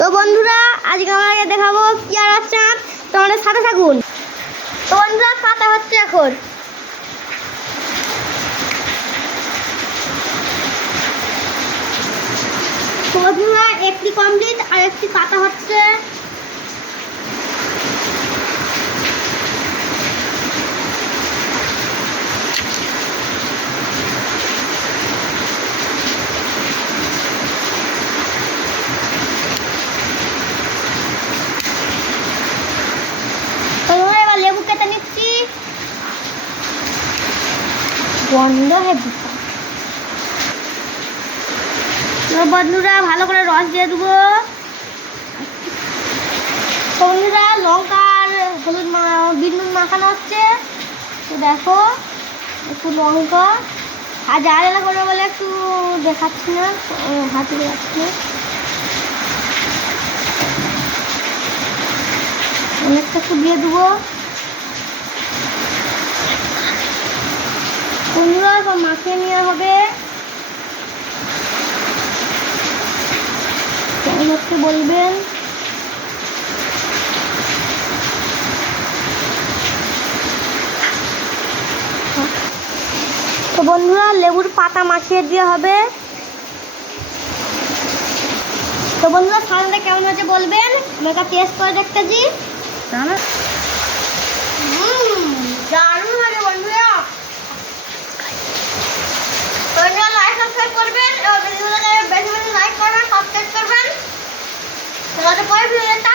তো বন্ধুরা আজকে আমাকে দেখাবো পেয়ারা চাঁদ, তোমাদের সাথে থাকুন। তো বন্ধুরা কাটা হচ্ছে এখন। তো বন্ধুরা একটি কমপ্লিট আর একটি কাটা হচ্ছে। লেবু কেটে নিচ্ছি। গন্ধ বন্ধুরা ভালো করে রস দিয়ে দেবো। বন্ধুরা লঙ্কা আর হলুদ বিন্দু মাখানো হচ্ছে। তো দেখো একটু লঙ্কা আর জাল করে বলে একটু দেখাচ্ছি না, হাতে দেখাচ্ছি না। অনেকটা একটু দিয়ে দেবো। বন্ধুরা সব মাখিয়ে নেওয়া হবে। কেমন হচ্ছে বলবেন। তো বন্ধুরা লেবুর পাতা মাখিয়ে দেওয়া হবে। তো বন্ধুরা খানাটা কেমন হচ্ছে বলবেন, মেয়েটা টেস্ট করে দেখতেছি। দারুণ হয়েছে বন্ধুরা। লাইক সাবস্ক্রাইব করবেন, বেশি বেশি লাইক করবেন, সাবস্ক্রাইব করবেন। পরে ভিডিওটা